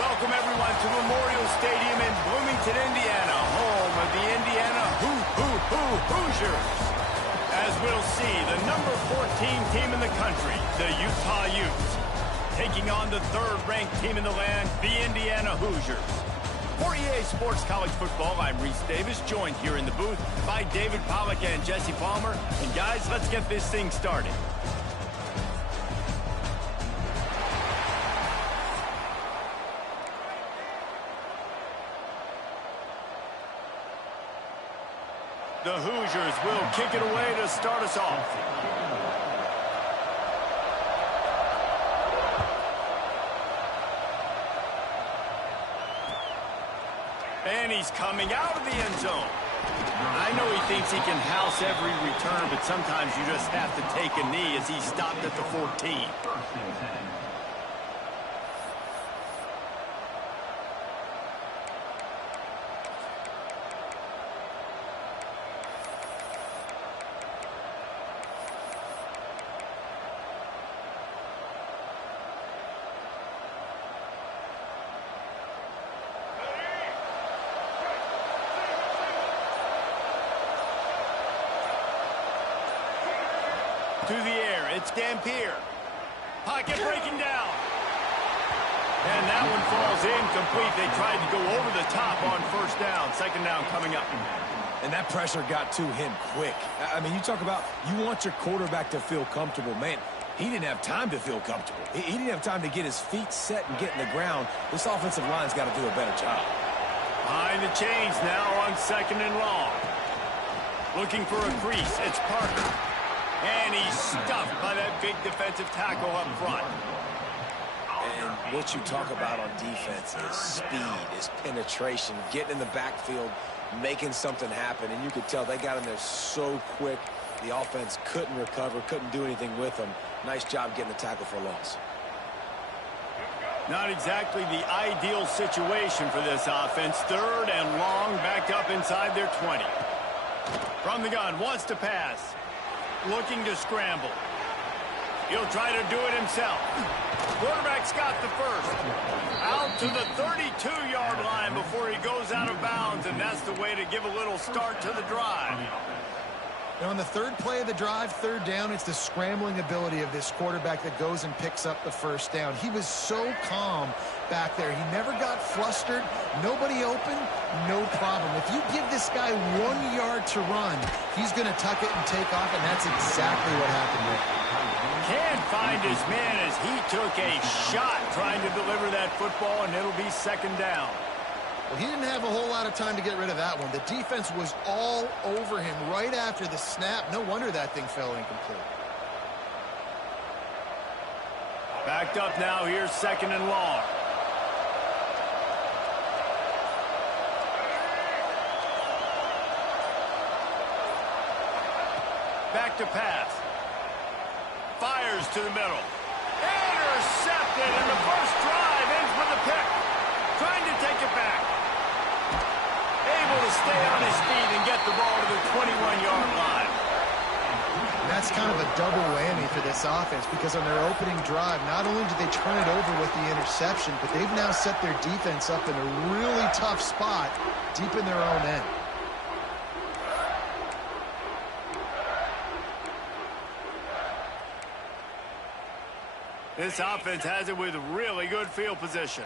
Welcome, everyone, to Memorial Stadium in Bloomington, Indiana, home of the Indiana Hoosiers. As we'll see, the number 14 team in the country, the Utah Utes, taking on the third-ranked team in the land, the Indiana Hoosiers. For EA Sports College Football, I'm Reese Davis, joined here in the booth by David Pollack and Jesse Palmer. And guys, let's get this thing started. The Hoosiers will kick it away to start us off. And he's coming out of the end zone. I know he thinks he can house every return, but sometimes you just have to take a knee as he stopped at the 14. To the air, it's Dampier. Pocket breaking down. And that one falls incomplete. They tried to go over the top on first down. Second down coming up. And that pressure got to him quick. I mean, you talk about you want your quarterback to feel comfortable. Man, he didn't have time to feel comfortable. He didn't have time to get his feet set and get in the ground. This offensive line's got to do a better job. Behind the chains now on second and long. Looking for a crease. It's Parker. And he's stuffed by that big defensive tackle up front. And what you talk about on defense is speed, is penetration, getting in the backfield, making something happen. And you could tell they got in there so quick, the offense couldn't recover, couldn't do anything with them. Nice job getting the tackle for a loss. Not exactly the ideal situation for this offense. Third and long, backed up inside their 20. From the gun, wants to pass. Looking to scramble. He'll try to do it himself. Quarterback's got the first. Out to the 32-yard line before he goes out of bounds, and that's the way to give a little start to the drive. And on the third play of the drive, third down, it's the scrambling ability of this quarterback that goes and picks up the first down. He was so calm back there. He never got flustered. Nobody open, no problem. If you give this guy 1 yard to run, he's going to tuck it and take off, and that's exactly what happened there. Can't find his man as he took a shot trying to deliver that football, and it'll be second down. Well, he didn't have a whole lot of time to get rid of that one. The defense was all over him right after the snap. No wonder that thing fell incomplete. Backed up now, here's second and long. Back to pass. Fires to the middle. Intercepted, and the first drive ends with a pick. Trying to take it back. Able to stay on his feet and get the ball to the 21-yard line. That's kind of a double whammy for this offense because on their opening drive, not only did they turn it over with the interception, but they've now set their defense up in a really tough spot deep in their own end. This offense has it with really good field position.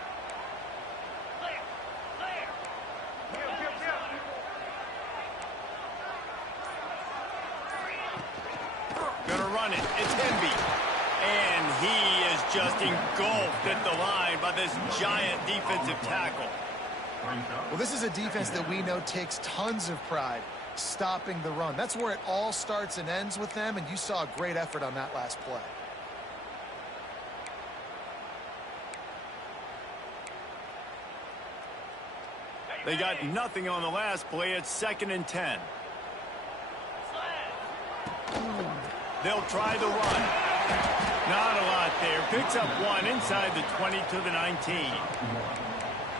Gonna run it. It's Hemby. And he is just engulfed at the line by this giant defensive tackle. Well, this is a defense that we know takes tons of pride stopping the run. That's where it all starts and ends with them, and you saw a great effort on that last play. They got nothing on the last play. It's second and 10. They'll try the run. Not a lot there. Picks up one inside the 20 to the 19.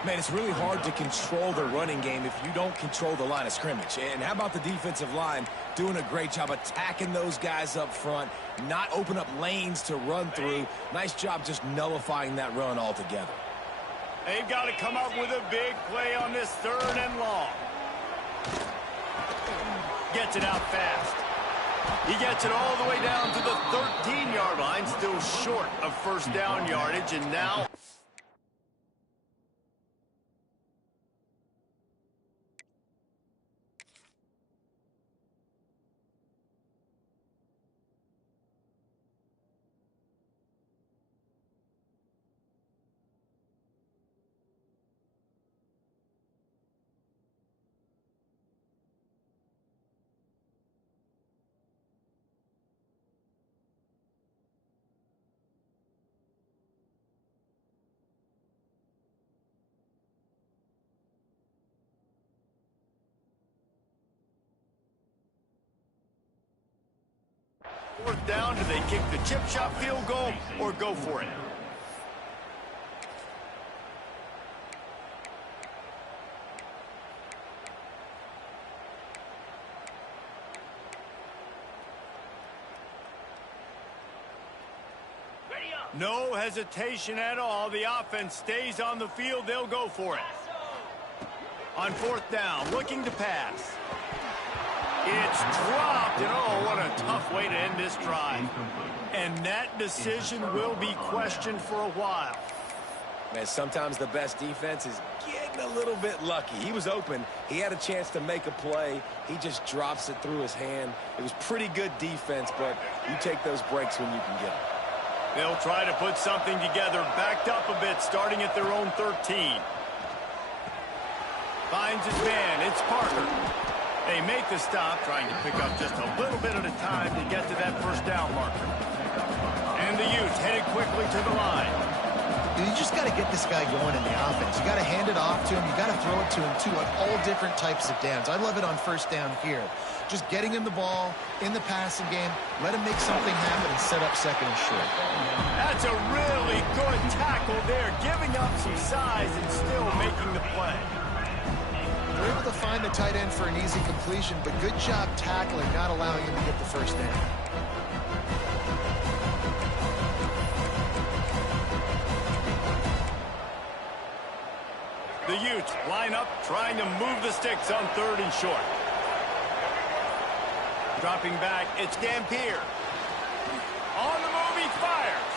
Man, it's really hard to control the running game if you don't control the line of scrimmage. And how about the defensive line doing a great job attacking those guys up front, not open up lanes to run through. Nice job just nullifying that run altogether. They've got to come up with a big play on this 3rd and long. Gets it out fast. He gets it all the way down to the 13-yard line, still short of 1st down yardage, and now... Fourth down, do they kick the chip shot field goal or go for it? No hesitation at all. The offense stays on the field. They'll go for it. On 4th down, looking to pass. It's dropped, and oh, what a tough way to end this drive. And that decision will be questioned for a while. Man, sometimes the best defense is getting a little bit lucky. He was open. He had a chance to make a play. He just drops it through his hand. It was pretty good defense, but you take those breaks when you can get them. They'll try to put something together, backed up a bit, starting at their own 13. Finds his man. It's Parker. They make the stop, trying to pick up just a little bit at a time to get to that 1st down marker. And the Utes headed quickly to the line. You just got to get this guy going in the offense. You got to hand it off to him. You got to throw it to him, too, on all different types of downs. I love it on 1st down here. Just getting him the ball in the passing game, let him make something happen and set up 2nd and short. That's a really good tackle there, giving up some size and still making the play. They're able to find the tight end for an easy completion, but good job tackling, not allowing him to get the 1st down. The Utes line up, trying to move the sticks on 3rd and short. Dropping back, it's Dampier. On the move, he fires.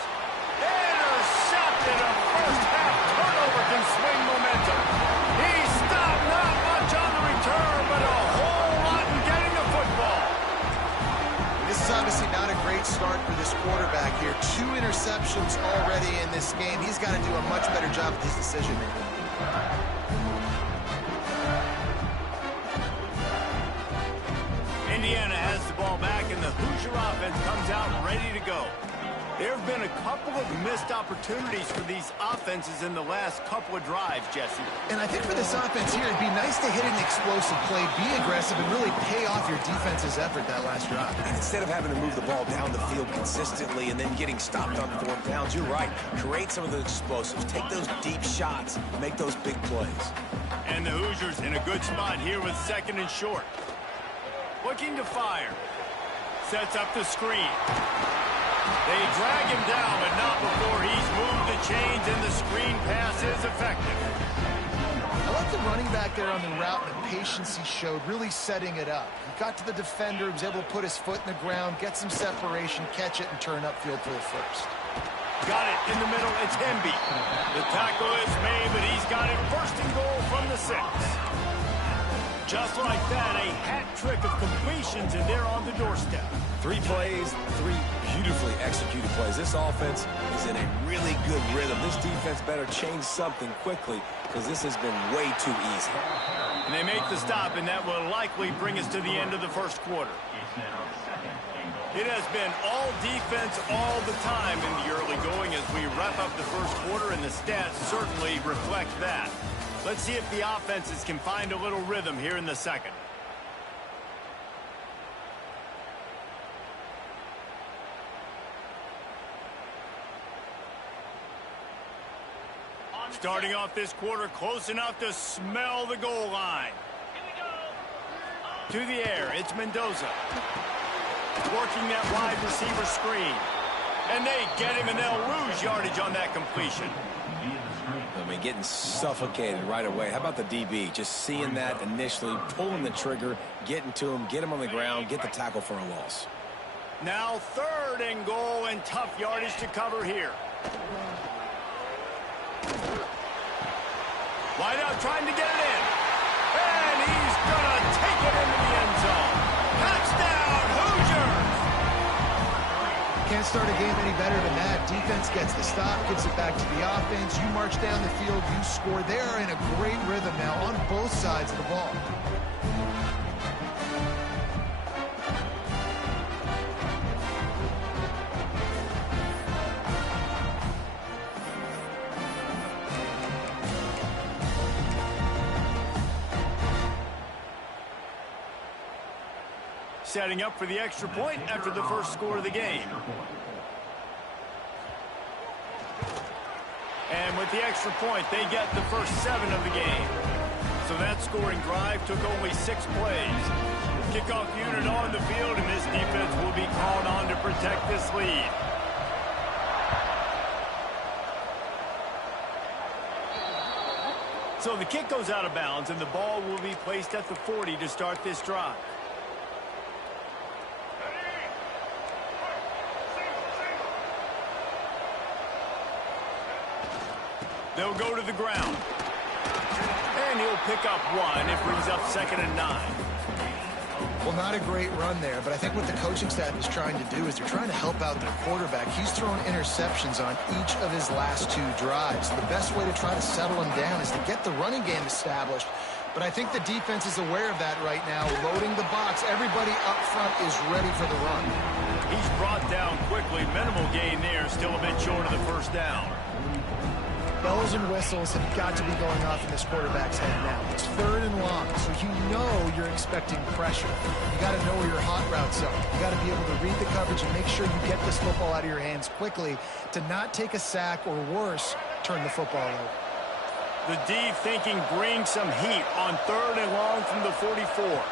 Intercepted. A 1st half turnover can swing momentum. He stopped, not much on the return, but a whole lot in getting the football. This is obviously not a great start for this quarterback here. 2 interceptions already in this game. He's got to do a much better job with his decision-making. Indiana has the ball back, and the Hoosier offense comes out ready to go. There have been a couple of missed opportunities for these offenses in the last couple of drives, Jesse. And I think for this offense here, it'd be nice to hit an explosive play, be aggressive, and really pay off your defense's effort that last drive. And instead of having to move the ball down the field consistently and then getting stopped on 4th downs, you're right. Create some of the explosives. Take those deep shots. Make those big plays. And the Hoosiers in a good spot here with 2nd and short. Looking to fire. Sets up the screen. They drag him down, but not before he's moved the chains, and the screen pass is effective. I like the running back there on the route and the patience he showed, really setting it up. He got to the defender, he was able to put his foot in the ground, get some separation, catch it, and turn upfield for the 1st. Got it in the middle, it's Hemby. The tackle is made, but he's got it 1st and goal from the 6. Just like that, a hat trick of completions, and they're on the doorstep. 3 plays, 3 beautifully executed plays. This offense is in a really good rhythm. This defense better change something quickly because this has been way too easy. And they make the stop, and that will likely bring us to the end of the 1st quarter. It has been all defense all the time in the early going as we wrap up the 1st quarter, and the stats certainly reflect that. Let's see if the offenses can find a little rhythm here in the 2nd. Starting off this quarter close enough to smell the goal line. To the air, it's Mendoza. Working that wide receiver screen. And they get him, and they'll lose yardage on that completion. I mean, getting suffocated right away. How about the DB? Just seeing that initially, pulling the trigger, getting to him, get him on the ground, get the tackle for a loss. Now 3rd and goal, and tough yardage to cover here. Wide out trying to get it in. And he's going to take it into the end zone. Touchdown, Hoosiers! Can't start a game any better than that. Defense gets the stop, gives it back to the offense. You march down the field, you score. They are in a great rhythm now on both sides of the ball. Setting up for the extra point after the first score of the game. And with the extra point, they get the first 7 of the game. So that scoring drive took only 6 plays. Kickoff unit on the field, and this defense will be called on to protect this lead. So the kick goes out of bounds, and the ball will be placed at the 40 to start this drive. They'll go to the ground. And he'll pick up 1. It brings up 2nd and 9. Well, not a great run there, but I think what the coaching staff is trying to do is they're trying to help out their quarterback. He's thrown interceptions on each of his last 2 drives. The best way to try to settle him down is to get the running game established. But I think the defense is aware of that right now, loading the box. Everybody up front is ready for the run. He's brought down quickly. Minimal gain there, still a bit short of the first down. Bells and whistles have got to be going off in this quarterback's head now. It's 3rd and long, so you know you're expecting pressure. You got to know where your hot routes are. You got to be able to read the coverage and make sure you get this football out of your hands quickly to not take a sack or worse, turn the football over. The D thinking brings some heat on 3rd and long from the 44.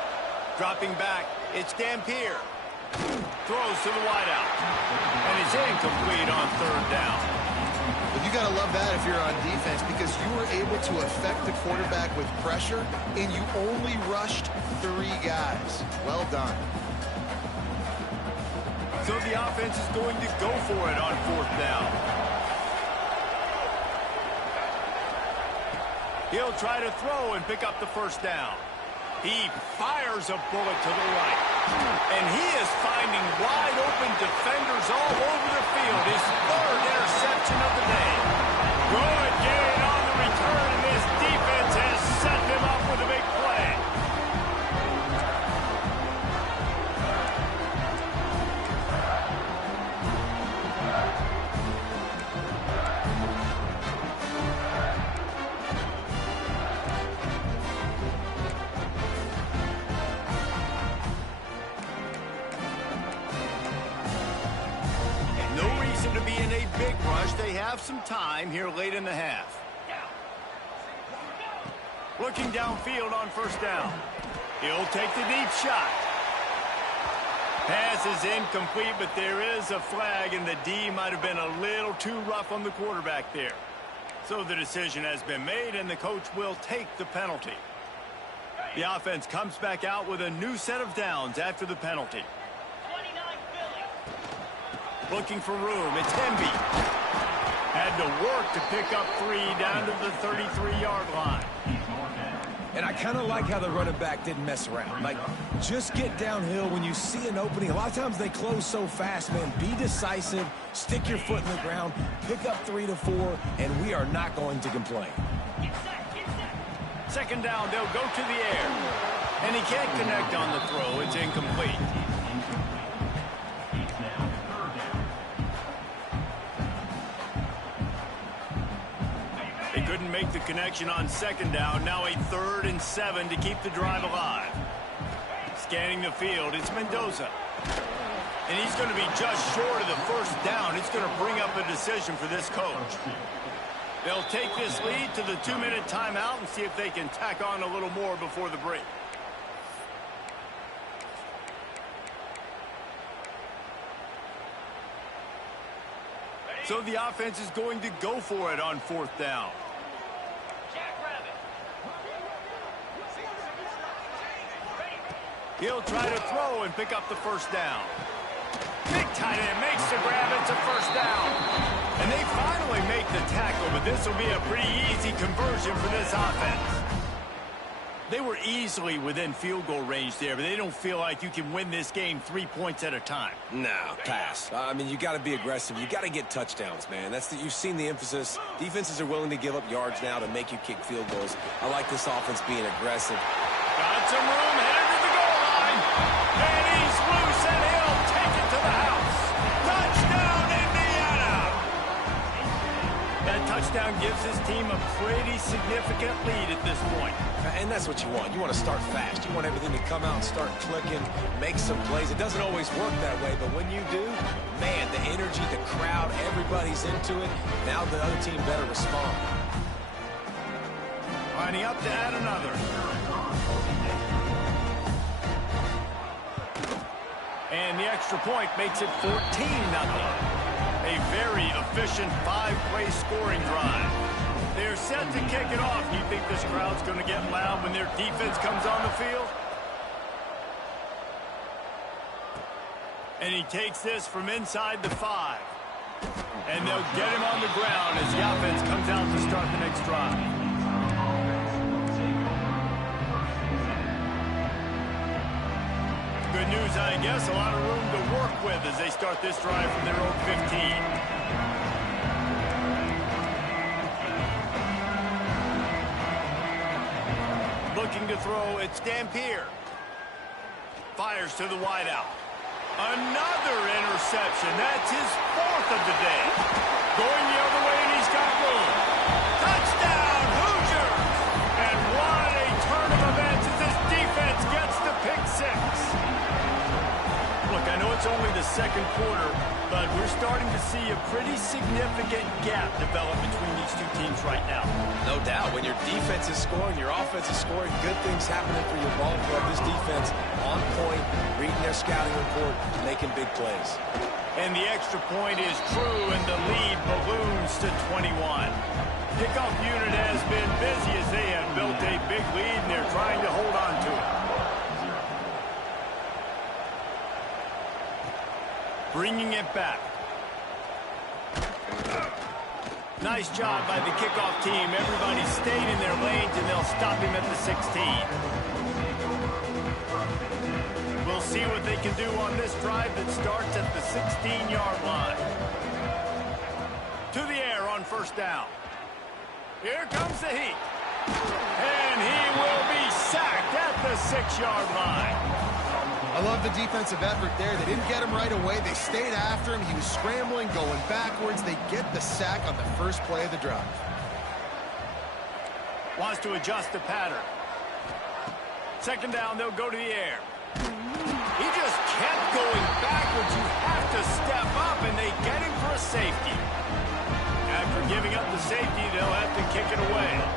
Dropping back, it's Dampier. Throws to the wideout. And it's incomplete on 3rd down. But you got to love that if you're on defense, because you were able to affect the quarterback with pressure, and you only rushed 3 guys. Well done. So the offense is going to go for it on 4th down. He'll try to throw and pick up the first down. He fires a bullet to the right. And he is finding wide open defenders all over the field. His 3rd interception of the day. Good gain on the return, and this defense has set him up with a big play. To be in a big rush. They have some time here late in the half. Looking downfield on 1st down. He'll take the deep shot. Pass is incomplete, but there is a flag, and the D might have been a little too rough on the quarterback there. So the decision has been made, and the coach will take the penalty. The offense comes back out with a new set of downs after the penalty. Looking for room. It's Hemby. Had to work to pick up 3 down to the 33-yard line. And I kind of like how the running back didn't mess around. Like, just get downhill when you see an opening. A lot of times they close so fast, man. Be decisive. Stick your foot in the ground. Pick up 3 to 4, and we are not going to complain. 2nd down, they'll go to the air. And he can't connect on the throw. It's incomplete. Couldn't make the connection on 2nd down. Now a 3rd and 7 to keep the drive alive. Scanning the field, it's Mendoza. And he's going to be just short of the 1st down. It's going to bring up a decision for this coach. They'll take this lead to the 2-minute timeout and see if they can tack on a little more before the break. So the offense is going to go for it on 4th down. He'll try to throw and pick up the 1st down. Big tight end makes the grab. It's a 1st down. And they finally make the tackle, but this will be a pretty easy conversion for this offense. They were easily within field goal range there, but they don't feel like you can win this game 3 points at a time. No, pass. I mean, you got to be aggressive. You got to get touchdowns, man. You've seen the emphasis. Defenses are willing to give up yards now to make you kick field goals. I like this offense being aggressive. Got some room, headed to the goal line. And he's loose, and he'll take it to the house. Touchdown, Indiana! That touchdown gives his team a pretty significant lead at this point. And that's what you want. You want to start fast. You want everything to come out and start clicking, make some plays. It doesn't always work that way, but when you do, man, the energy, the crowd, everybody's into it. Now the other team better respond. Lining up to add another. And the extra point makes it 14-0. A very efficient 5-play scoring drive. They're set to kick it off. Do you think this crowd's going to get loud when their defense comes on the field? And he takes this from inside the 5. And they'll get him on the ground as the offense comes out to start the next drive. Good news, I guess. A lot of room to work with as they start this drive from their own 15. Looking to throw, it's Dampier. Fires to the wideout. Another interception. That's his 4th of the day. Going the other way, and he's got room. Touchdown, Hoosiers! And what a turn of events as this defense gets the pick 6. Look, I know it's only the 2nd quarter, but we're starting to see a pretty significant gap develop between these two teams right now. No doubt. When your defense is scoring, your offense is scoring, good things happening for your ball club. This defense on point, reading their scouting report, making big plays. And the extra point is true, and the lead balloons to 21. Kickoff unit has been busy as they have built a big lead, and they're trying to hold on to it. Bringing it back. Nice job by the kickoff team. Everybody stayed in their lanes, and they'll stop him at the 16. We'll see what they can do on this drive that starts at the 16-yard line. To the air on 1st down. Here comes the heat. And he will be sacked at the 6-yard line. I love the defensive effort there. They didn't get him right away. They stayed after him. He was scrambling, going backwards. They get the sack on the first play of the drive. Wants to adjust the pattern. 2nd down, they'll go to the air. He just kept going backwards. You have to step up, and they get him for a safety. After giving up the safety, they'll have to kick it away.